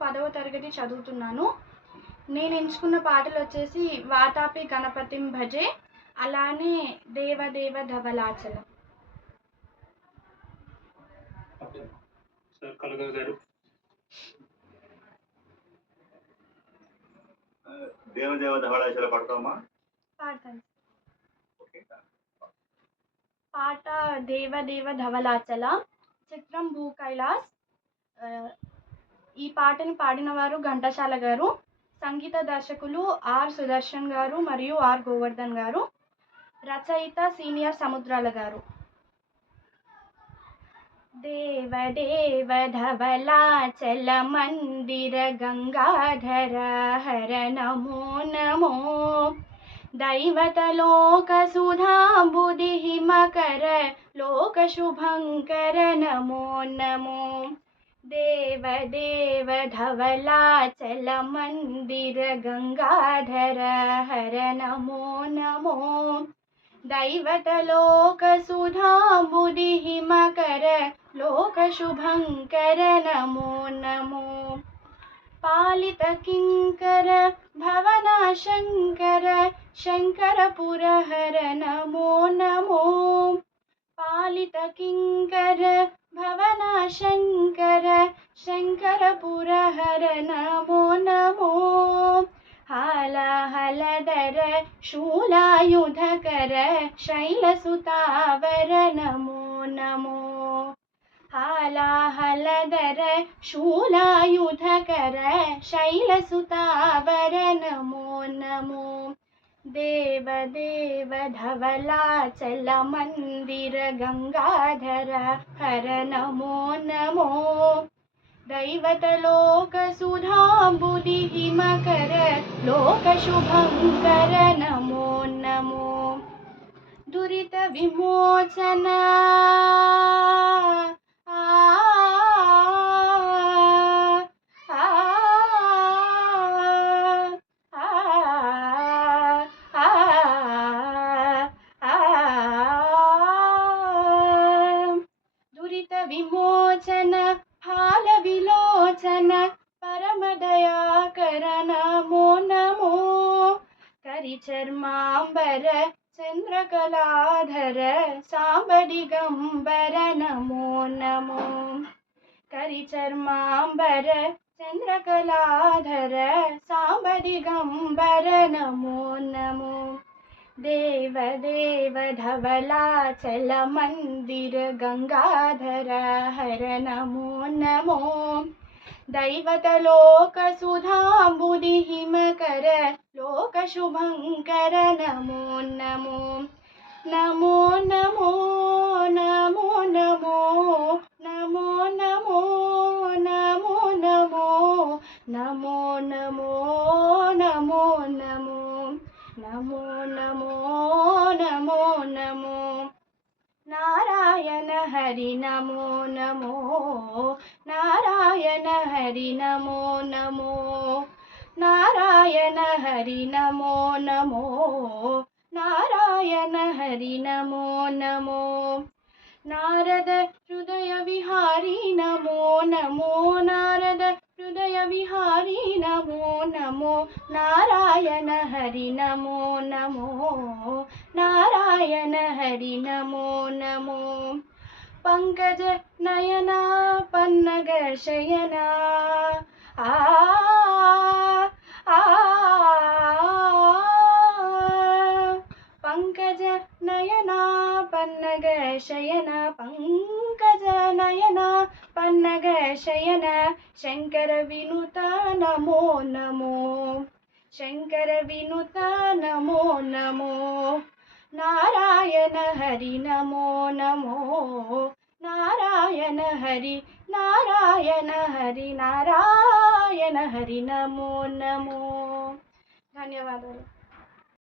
10వ తరగతి చదువుతున్నాను. నేను ఎంచుకున్న పాటలు వచ్చేసి 'వాతాపి గణపతిం భజే', అలానే 'దేవదేవ ధవళాచలం'. దేవదేవ ధవళాచలం పాడతామా? పాడతాను. పాట 'దేవదేవ ధవళాచల', చిత్రం 'భూ కైలాస్'. ఈ పాటని పాడినవారు ఘంటసాల గారు, సంగీత దర్శకులు ఆర్ సుదర్శన్ గారు మరియు ఆర్ గోవర్ధన్ గారు, రచయిత సీనియర్ సముద్రాల గారు. దేవదేవ ధవళాచల మందిర గంగాధర హర నమో నమో, దైవత లోక సుధాంబుధి హిమకర లోక శుభంకర నమో నమో. దేవదేవ ధవళాచల మందిర గంగాధర హర నమో నమో, దైవత లోక సుధాంబుధి హిమకర లోక శుభంకర నమో నమో. పాలిత కింకర భవన శంకర శంకర పురహర నమో నమో, పాలిత కింకర భవన శంకర శంకర పురహర నమో నమో. హాలాహలధర శూలాయుధకర శైలసుతావర నమో నమో, హాలాహలధర శూలాయుధకర శైలసుతావర నమో నమో. దేవదేవ ధవళాచల మందిర గంగాధర హర నమో నమో, దైవత లోక సుధాంబుధి హిమకర లోక శుభంకర నమో నమో. దురిత విమోచన దురిత విమోచన హాల విలోచన పరమ దయాకర నమో నమో. కరిచర్మాంబర చంద్రకళాధర సాంబ దిగంబర నమో నమో, కరిచర్మాంబర చంద్రకళాధర సాంబ దిగంబర నమో నమో. దేవదేవ ధవళాచల మందిర గంగాధర హర నమో నమో, దైవత లోక సుధాంబుధి హిమకర లోక శుభంకర నమో నమో. నమో నమో నమో నమో నమో నమో నమో నమో నమో నమో నమో నమో నమో నమో నమో నమో. నారాయణ హరి నమో నమో, నారాయణ హరి నమో నమో, నారాయణ హరి నమో నమో, నారాయణ హరి నమో నమో. నారద హృదయ విహారీ నమో నమో, నారద హృదయ విహారీ నమో నమో, నారాయణ హరి నమో నమో, నారాయణ హరి నమో నమో. పంకజ నయన పన్నగ శయన పంకజ నయన పన్నగ శయన, పంకజ నయన పన్నగ శయన, శంకర వినుత నమో నమో, శంకర వినుత నమో నమో. నారాయణ హరి నమో నమో, నారాయణ హరి నారాయణ హరి నారాయణ హరి నమో నమో. ధన్యవాదాలు.